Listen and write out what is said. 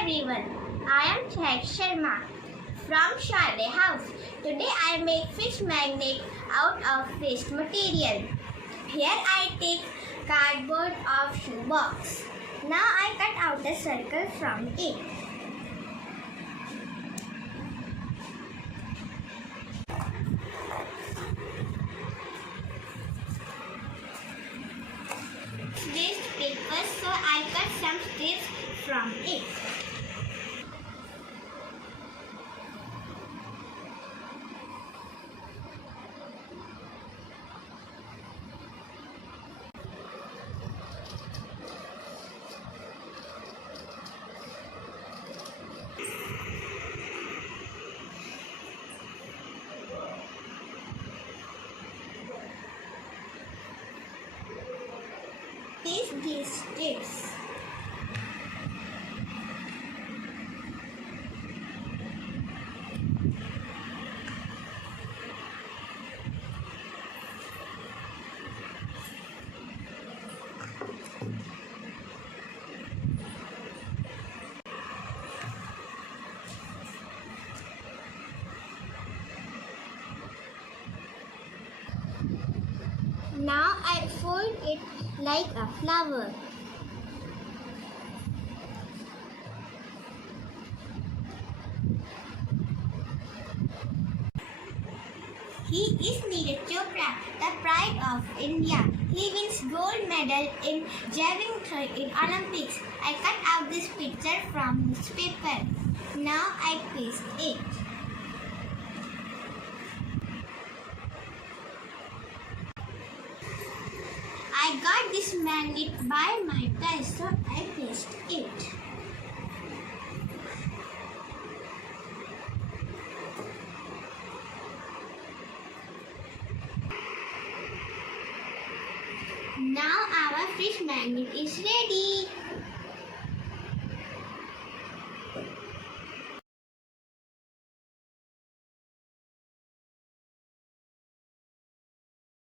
everyone, I am Chehak Sharma from Shale House. Today I make fish magnet out of waste material. Here I take cardboard of shoe box. Now I cut out a circle from it. Waste paper, so I cut some strips from it. These strips. Now I fold it like a flower. He is Neeraj Chopra, the pride of India. He wins gold medal in javelin throw in Olympics. I cut out this picture from newspaper. Now I paste it. I got this magnet by my tie, so I paste it. Now our fish magnet is ready.